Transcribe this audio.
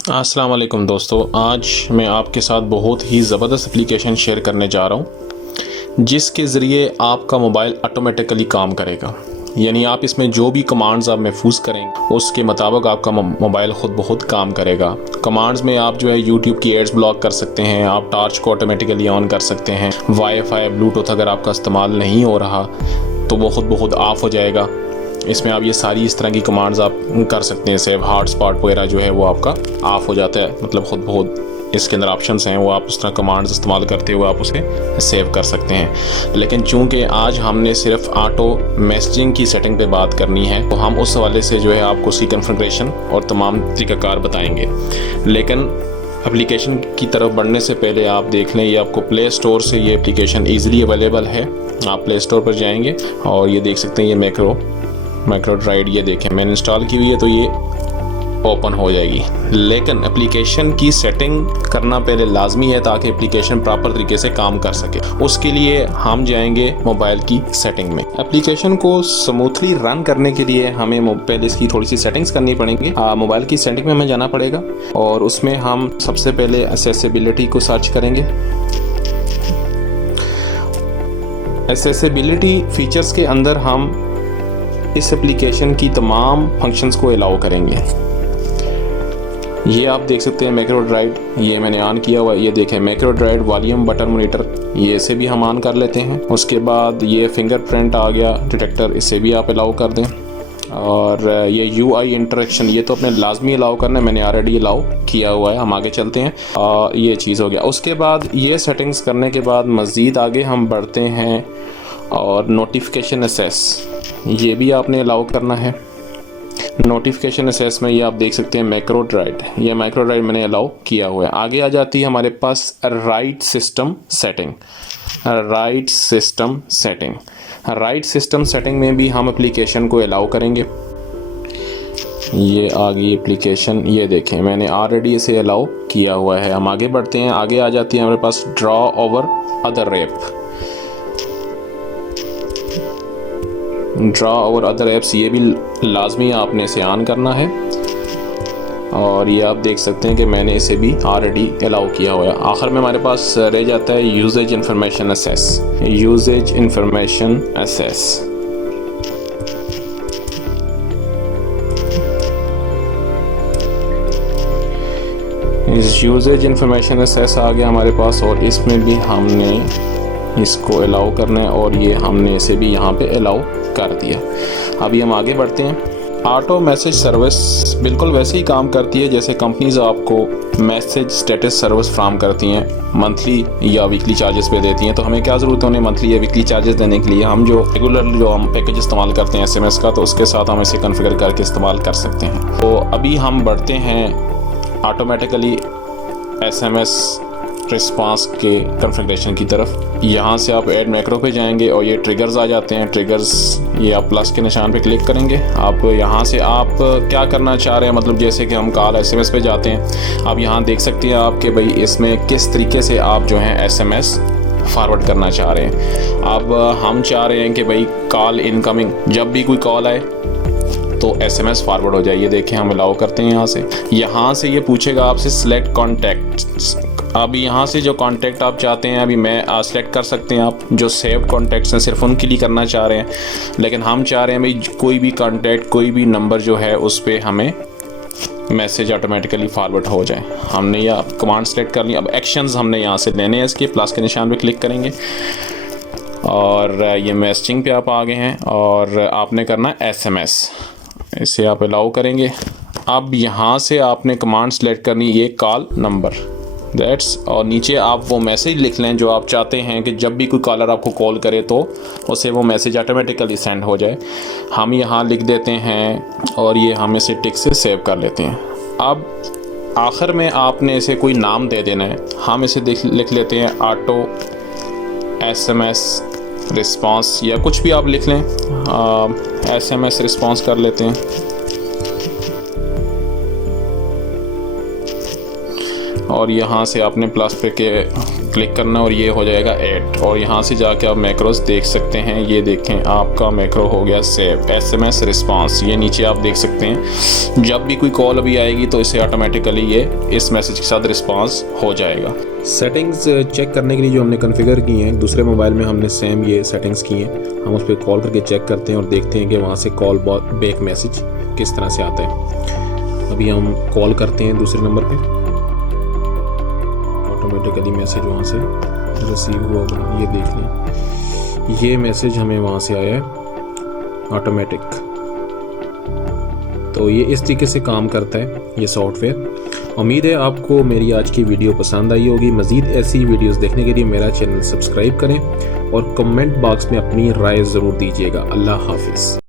अस्सलाम वालेकुम दोस्तों, आज मैं आपके साथ बहुत ही ज़बरदस्त एप्लीकेशन शेयर करने जा रहा हूँ जिसके ज़रिए आपका मोबाइल ऑटोमेटिकली काम करेगा। यानी आप इसमें जो भी कमांड्स आप महफूज करेंगे उसके मुताबिक आपका मोबाइल ख़ुद ब खुद काम करेगा। कमांड्स में आप जो है यूट्यूब की एड्स ब्लॉक कर सकते हैं, आप टॉर्च को ऑटोमेटिकली ऑन कर सकते हैं, वाईफाई ब्लूटूथ अगर आपका इस्तेमाल नहीं हो रहा तो वो ख़ुद ब खुद ऑफ़ हो जाएगा। इसमें आप ये सारी इस तरह की कमांड्स आप कर सकते हैं। सेव हॉटस्पॉट वगैरह जो है वो आपका ऑफ़ हो जाता है, मतलब ख़ुद ब खुद इसके अंदर ऑप्शंस हैं, वो आप उस तरह कमांड्स इस्तेमाल करते हुए आप उसे सेव कर सकते हैं। लेकिन चूंकि आज हमने सिर्फ ऑटो मैसेजिंग की सेटिंग पे बात करनी है तो हम उस हवाले से जो है आपको उसकी कॉन्फ़िगरेशन और तमाम तरीक़ाकार बताएंगे। लेकिन एप्लीकेशन की तरफ बढ़ने से पहले आप देख लें, ये आपको प्ले स्टोर से ये एप्लीकेशन ईज़िली अवेलेबल है। आप प्ले स्टोर पर जाएंगे और ये देख सकते हैं ये मैक्रो ड्राइड, ये देखें मैंने इंस्टॉल की हुई है तो ये ओपन हो जाएगी। लेकिन एप्लीकेशन की सेटिंग करना पहले लाजमी है ताकि एप्लीकेशन प्रॉपर तरीके से काम कर सके। उसके लिए हम जाएंगे मोबाइल की सेटिंग में। एप्लीकेशन को स्मूथली रन करने के लिए हमें पहले इसकी थोड़ी सी सेटिंग्स करनी पड़ेंगी। मोबाइल की सेटिंग में हमें जाना पड़ेगा और उसमें हम सबसे पहले एक्सेसिबिलिटी को सर्च करेंगे। एक्सेसिबिलिटी फीचर्स के अंदर हम इस एप्लीकेशन की तमाम फंक्शंस को अलाउ करेंगे। ये आप देख सकते हैं मैक्रो ड्राइव, ये मैंने ऑन किया हुआ है। ये देखें macro drive volume button monitor, ये इसे भी हम ऑन कर लेते हैं। उसके बाद ये फिंगरप्रिंट आ गया डिटेक्टर, इसे भी आप अलाउ कर दें। और ये यूआई इंटरेक्शन, ये तो अपने लाजमी अलाउ करना है, मैंने ऑलरेडी अलाउ किया हुआ है। हम आगे चलते हैं और ये चीज़ हो गया। उसके बाद ये सेटिंग्स करने के बाद मज़ीद आगे हम बढ़ते हैं और नोटिफिकेशन एसेस, ये भी आपने अलाउ करना है। नोटिफिकेशन एसेस में ये आप देख सकते हैं मैक्रो ड्राइव, ये मैक्रो ड्राइव मैंने अलाउ किया हुआ है। आगे आ जाती है हमारे पास right system setting. Right system setting में भी हम एप्लीकेशन को अलाउ करेंगे। ये आ गई एप्लीकेशन, ये देखें मैंने ऑलरेडी इसे अलाउ किया हुआ है। हम आगे बढ़ते हैं, आगे आ जाती है हमारे पास ड्रॉ ओवर अदर ऐप्स, ये भी लाजमी आपने इसे ऑन करना है। और ये आप देख सकते हैं कि मैंने इसे भी ऑलरेडी अलाउ किया हुआ है। आखिर में हमारे पास रह जाता है यूजेज इंफॉर्मेशन एसेस। इस यूजेज इंफॉर्मेशन एसेस आ गया हमारे पास और इसमें भी हमने इसको अलाउ करना है और ये हमने इसे भी यहाँ पे अलाउ कर दिया। अभी हम आगे बढ़ते हैं। ऑटो मैसेज सर्विस बिल्कुल वैसे ही काम करती है जैसे कंपनीज आपको मैसेज स्टेटस सर्विस फ्राहम करती हैं, मंथली या वीकली चार्जेस पे देती हैं। तो हमें क्या ज़रूरत है उन्हें मंथली या वीकली चार्जेस देने के लिए? हम जो रेगुलर जो हम पैकेज इस्तेमाल करते हैं SMS का, तो उसके साथ हम इसे कॉन्फ़िगर करके इस्तेमाल कर सकते हैं। तो अभी हम बढ़ते हैं ऑटोमेटिकली SMS रिस्पांस के कॉन्फ़िगरेशन की तरफ। यहाँ से आप ऐड मैक्रो पे जाएंगे और ये ट्रिगर्स आ जाते हैं। ट्रिगर्स, ये आप प्लस के निशान पे क्लिक करेंगे। आप यहाँ से आप क्या करना चाह रहे हैं, मतलब जैसे कि हम कॉल SMS पे जाते हैं, आप यहाँ देख सकते हैं आप कि भाई इसमें किस तरीके से आप जो हैं SMS फॉरवर्ड करना चाह रहे हैं। अब हम चाह रहे हैं कि भाई कॉल इनकमिंग, जब भी कोई कॉल आए तो SMS फॉरवर्ड हो जाए। ये देखें हम अलाउ करते हैं। यहाँ से ये पूछेगा आपसे सिलेक्ट कॉन्टैक्ट्स। अभी यहाँ से जो कॉन्टैक्ट आप चाहते हैं अभी मैं सेलेक्ट कर सकते हैं। आप जो सेव कॉन्टैक्ट्स हैं सिर्फ उनके लिए करना चाह रहे हैं, लेकिन हम चाह रहे हैं भाई कोई भी कॉन्टैक्ट, कोई भी नंबर जो है उस पर हमें मैसेज ऑटोमेटिकली फॉरवर्ड हो जाए। हमने यह कमांड सेलेक्ट कर ली। अब एक्शंस हमने यहाँ से लेने हैं, इसके प्लस के निशान पे क्लिक करेंगे और ये मैसेजिंग पे आप आ गए हैं और आपने करना है SMS, इसे आप अलाउ करेंगे। अब यहाँ से आपने कमांड सेलेक्ट करनी, ये कॉल नंबर दैट्स, और नीचे आप वो मैसेज लिख लें जो आप चाहते हैं कि जब भी कोई कॉलर आपको कॉल करे तो उसे वो मैसेज ऑटोमेटिकली सेंड हो जाए। हम यहाँ लिख देते हैं और ये हम इसे टिक से सेव कर लेते हैं। अब आखिर में आपने इसे कोई नाम दे देना है। हम इसे लिख लेते हैं ऑटो SMS रिस्पांस, या कुछ भी आप लिख लें, SMS रिस्पांस कर लेते हैं। और यहाँ से आपने प्लस पे के क्लिक करना और ये हो जाएगा ऐड, और यहाँ से जाके आप मैक्रोस देख सकते हैं। ये देखें आपका मैक्रो हो गया सेव, SMS रिस्पांस, ये नीचे आप देख सकते हैं। जब भी कोई कॉल अभी आएगी तो इसे ऑटोमेटिकली ये इस मैसेज के साथ रिस्पांस हो जाएगा। सेटिंग्स चेक करने के लिए जो हमने कॉन्फ़िगर की हैं, दूसरे मोबाइल में हमने सेम ये सेटिंग्स की हैं। हम उस पर कॉल करके चेक करते हैं और देखते हैं कि वहाँ से कॉल बैक मैसेज किस तरह से आता है। अभी हम कॉल करते हैं दूसरे नंबर पे, ऑटोमेटिकली मैसेज वहाँ से रिसीव हुआ होगा। ये देख लें, ये मैसेज हमें वहाँ से आया है ऑटोमेटिक। तो ये इस तरीके से काम करता है ये सॉफ्टवेयर। उम्मीद है आपको मेरी आज की वीडियो पसंद आई होगी। मज़ीद ऐसी वीडियोस देखने के लिए मेरा चैनल सब्सक्राइब करें और कमेंट बॉक्स में अपनी राय ज़रूर दीजिएगा। अल्लाह हाफिज़।